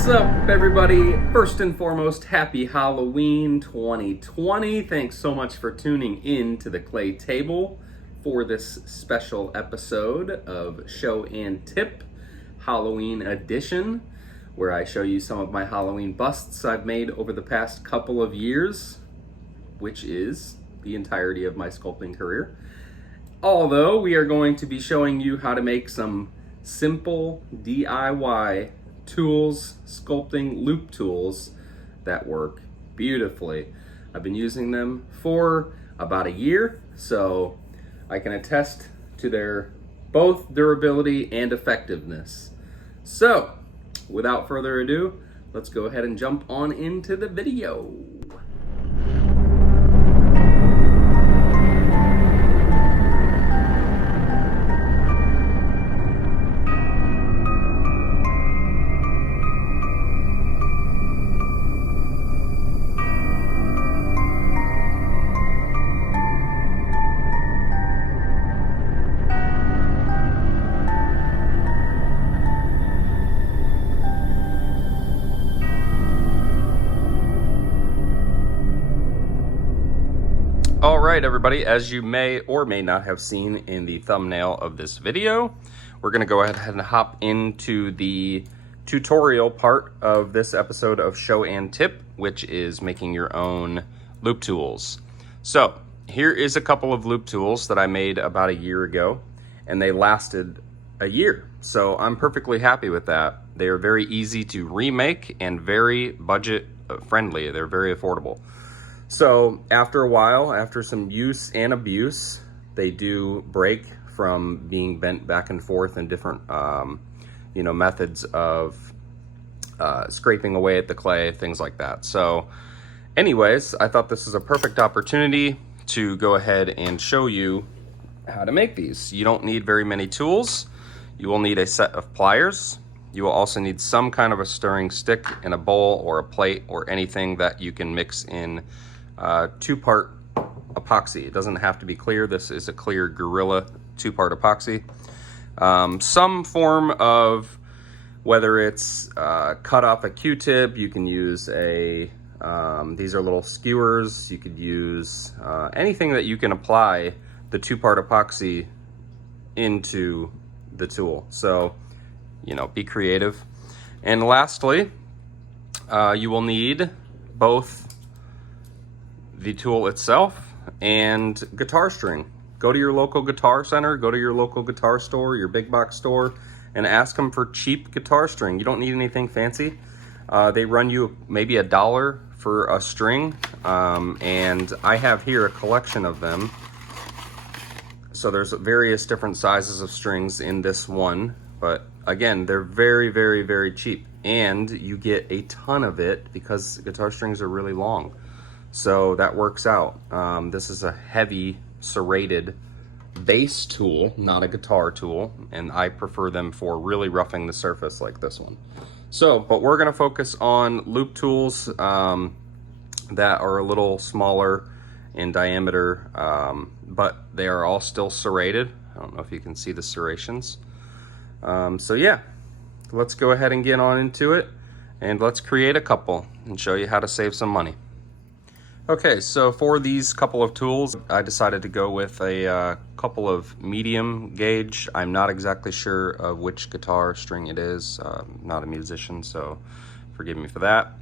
What's up, everybody? First and foremost, happy Halloween 2020. Thanks so much for tuning in to the Clay Table for this special episode of Show and Tip Halloween Edition, where I show you some of my Halloween busts I've made over the past couple of years, which is the entirety of my sculpting career. Although we are going to be showing you how to make some simple DIY tools, sculpting loop tools that work beautifully. I've been using them for about a year, so I can attest to their both durability and effectiveness. So, without further ado, let's go ahead and jump on into the video. All right, everybody, as you may or may not have seen in the thumbnail of this video, we're going to go ahead and hop into the tutorial part of this episode of Show and Tip, which is making your own loop tools. So here is a couple of loop tools that I made about a year ago, and they lasted a year. So I'm perfectly happy with that. They are very easy to remake and very budget friendly. They're very affordable. So after a while, after some use and abuse, they do break from being bent back and forth in different, methods of scraping away at the clay, things like that. So anyways, I thought this was a perfect opportunity to go ahead and show you how to make these. You don't need very many tools. You will need a set of pliers. You will also need some kind of a stirring stick in a bowl or a plate or anything that you can mix in two-part epoxy. It doesn't have to be clear. This is a clear Gorilla two-part epoxy. Some form of, whether it's cut off a Q-tip, you can use these are little skewers. You could use anything that you can apply the two-part epoxy into the tool. So, be creative. And lastly, you will need both the tool itself and guitar string. Go to your local guitar center, go to your local guitar store, your big box store, and ask them for cheap guitar string. You don't need anything fancy. They run you maybe $1 for a string, and I have here a collection of them. So there's various different sizes of strings in this one, but again, they're very, very, very cheap, and you get a ton of it because guitar strings are really long. So that works out. This is a heavy serrated bass tool, not a guitar tool, and I prefer them for really roughing the surface like this one. So, but we're gonna focus on loop tools that are a little smaller in diameter, but they are all still serrated. I don't know if you can see the serrations. So yeah, let's go ahead and get on into it, and let's create a couple and show you how to save some money. Okay, so for these couple of tools, I decided to go with a couple of medium gauge. I'm not exactly sure of which guitar string it is. I'm not a musician, so forgive me for that.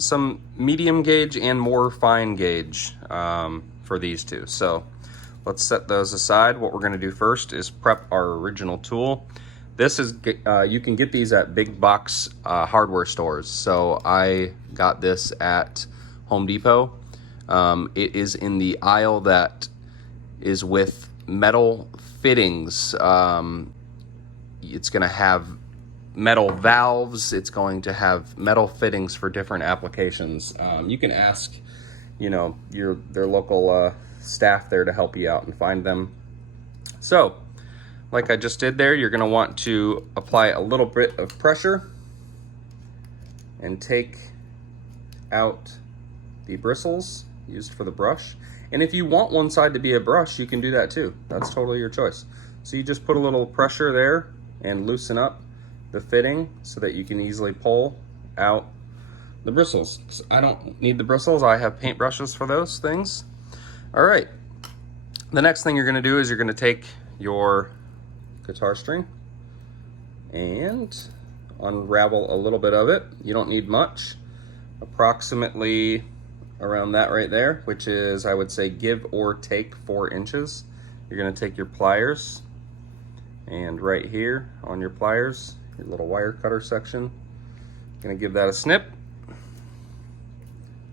Some medium gauge and more fine gauge for these two. So let's set those aside. What we're gonna do first is prep our original tool. This is, you can get these at big box hardware stores. So I got this at Home Depot. It is in the aisle that is with metal fittings. It's going to have metal valves. It's going to have metal fittings for different applications. You can ask, their local staff there to help you out and find them. So, like I just did there, you're going to want to apply a little bit of pressure and take out the bristles used for the brush. And if you want one side to be a brush, you can do that too. That's totally your choice. So you just put a little pressure there and loosen up the fitting so that you can easily pull out the bristles. I don't need the bristles, I have paint brushes for those things. All right, the next thing you're gonna do is you're gonna take your guitar string and unravel a little bit of it. You don't need much, approximately around that right there, which is, I would say, give or take 4 inches. You're gonna take your pliers, and right here on your pliers, your little wire cutter section, gonna give that a snip,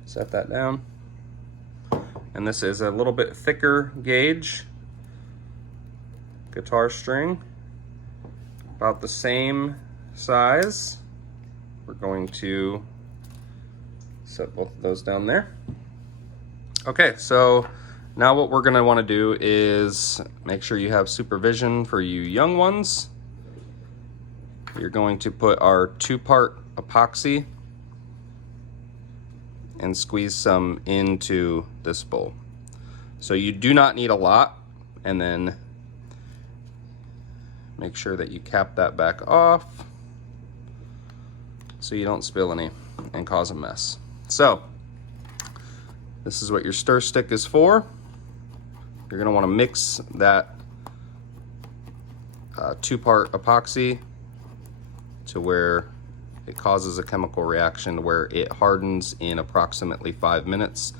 set that down. And this is a little bit thicker gauge guitar string, about the same size. We're going to set both of those down there. Okay, so now what we're gonna wanna do is make sure you have supervision for you young ones. You're going to put our 2-part epoxy and squeeze some into this bowl. So you do not need a lot, and then make sure that you cap that back off so you don't spill any and cause a mess. So this is what your stir stick is for. You're gonna wanna mix that 2-part epoxy to where it causes a chemical reaction where it hardens in approximately 5 minutes.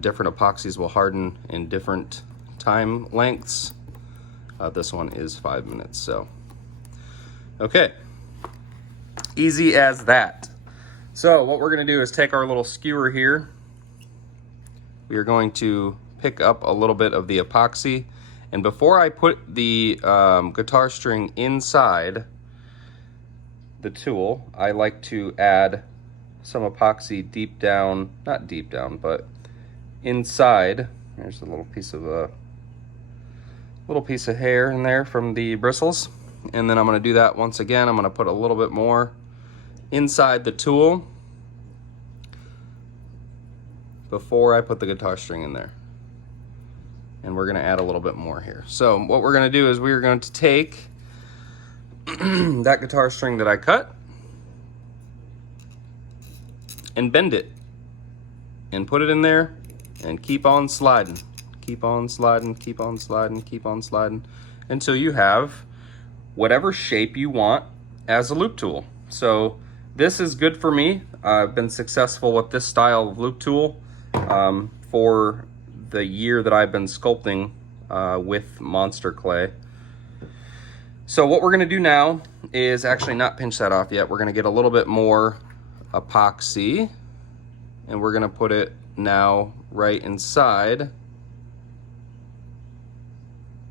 Different epoxies will harden in different time lengths. This one is 5 minutes, so. Okay, easy as that. So what we're gonna do is take our little skewer here. We are going to pick up a little bit of the epoxy, and before I put the guitar string inside the tool, I like to add some epoxy deep down, not deep down, but inside. There's a little piece of hair in there from the bristles, and then I'm going to do that once again. I'm going to put a little bit more inside the tool before I put the guitar string in there, and we're going to add a little bit more here. So what we're going to do is we're going to take that guitar string that I cut and bend it and put it in there and keep on sliding, keep on sliding, keep on sliding, keep on sliding until you have whatever shape you want as a loop tool. So this is good for me. I've been successful with this style of loop tool for the year that I've been sculpting with Monster Clay. So what we're gonna do now is actually not pinch that off yet. We're gonna get a little bit more epoxy, and we're gonna put it now right inside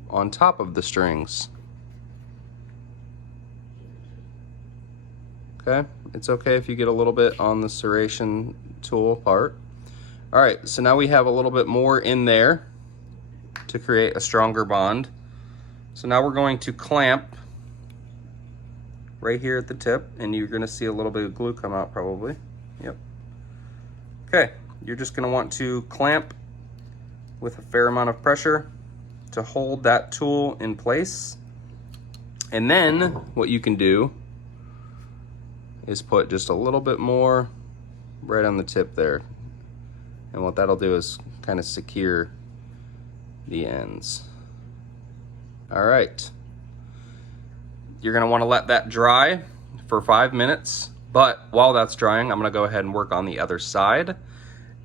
on top of the strings. Okay, it's okay if you get a little bit on the serration tool part. All right, so now we have a little bit more in there to create a stronger bond. So now we're going to clamp right here at the tip, and you're gonna see a little bit of glue come out probably. Yep. Okay, you're just gonna want to clamp with a fair amount of pressure to hold that tool in place. And then what you can do is put just a little bit more right on the tip there. And what that'll do is kind of secure the ends. All right. You're gonna wanna let that dry for 5 minutes, but while that's drying, I'm gonna go ahead and work on the other side.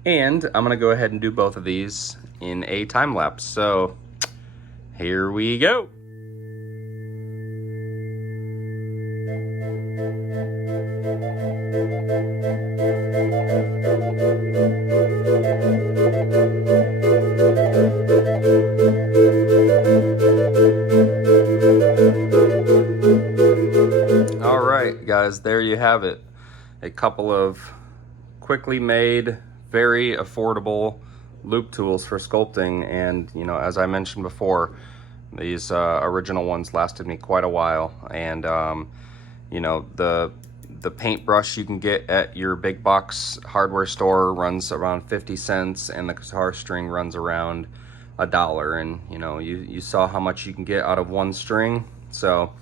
And I'm gonna go ahead and do both of these in a time lapse. So here we go. All right, guys, there you have it. A couple of quickly made, very affordable loop tools for sculpting. And, you know, as I mentioned before, these original ones lasted me quite a while. And, you know, the paintbrush you can get at your big box hardware store runs around 50 cents, and the guitar string runs around $1. And, you know, you saw how much you can get out of one string. So,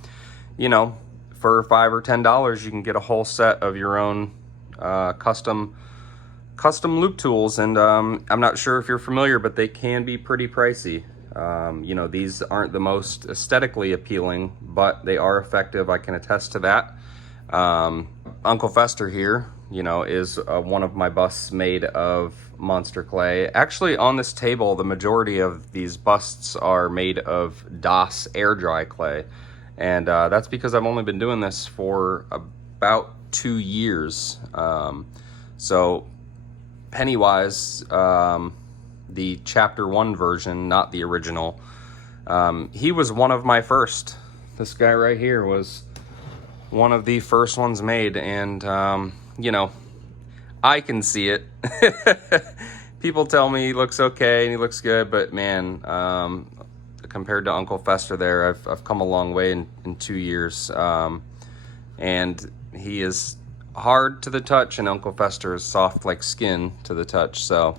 you know, for $5 or $10, you can get a whole set of your own custom loop tools. And I'm not sure if you're familiar, but they can be pretty pricey. You know, these aren't the most aesthetically appealing, but they are effective. I can attest to that. Uncle Fester here, you know, is one of my busts made of monster clay. Actually, on this table, the majority of these busts are made of DOS air dry clay. And that's because I've only been doing this for about 2 years. So Pennywise, the chapter 1 version, not the original, he was one of my first. This guy right here was one of the first ones made, and you know, I can see it. People tell me he looks okay and he looks good, but man, compared to Uncle Fester there, I've come a long way in 2 years. And he is hard to the touch, and Uncle Fester is soft like skin to the touch. So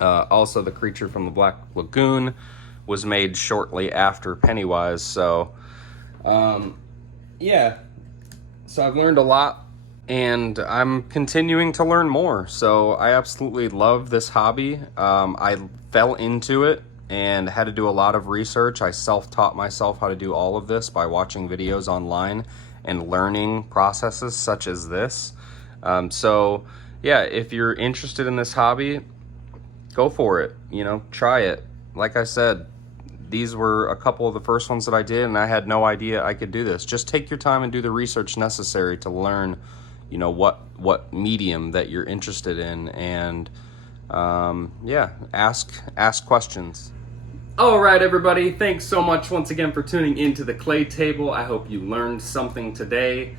also the creature from the Black Lagoon was made shortly after Pennywise. So yeah, so I've learned a lot, and I'm continuing to learn more. So I absolutely love this hobby. I fell into it and had to do a lot of research. I self-taught myself how to do all of this by watching videos online and learning processes such as this. So yeah, if you're interested in this hobby, go for it. You know, try it. Like I said, these were a couple of the first ones that I did, and I had no idea I could do this. Just take your time and do the research necessary to learn, you know, what medium that you're interested in, and yeah, ask questions. All right, everybody, thanks so much once again for tuning into the Clay Table. I hope you learned something today.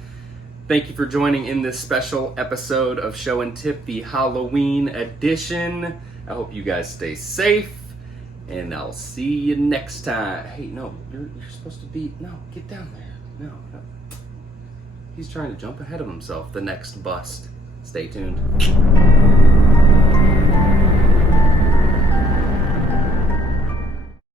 Thank you for joining in this special episode of Show and Tip, the Halloween edition. I hope you guys stay safe, and I'll see you next time. Hey, no, you're supposed to be, no, get down there. No. He's trying to jump ahead of himself, the next bust. Stay tuned.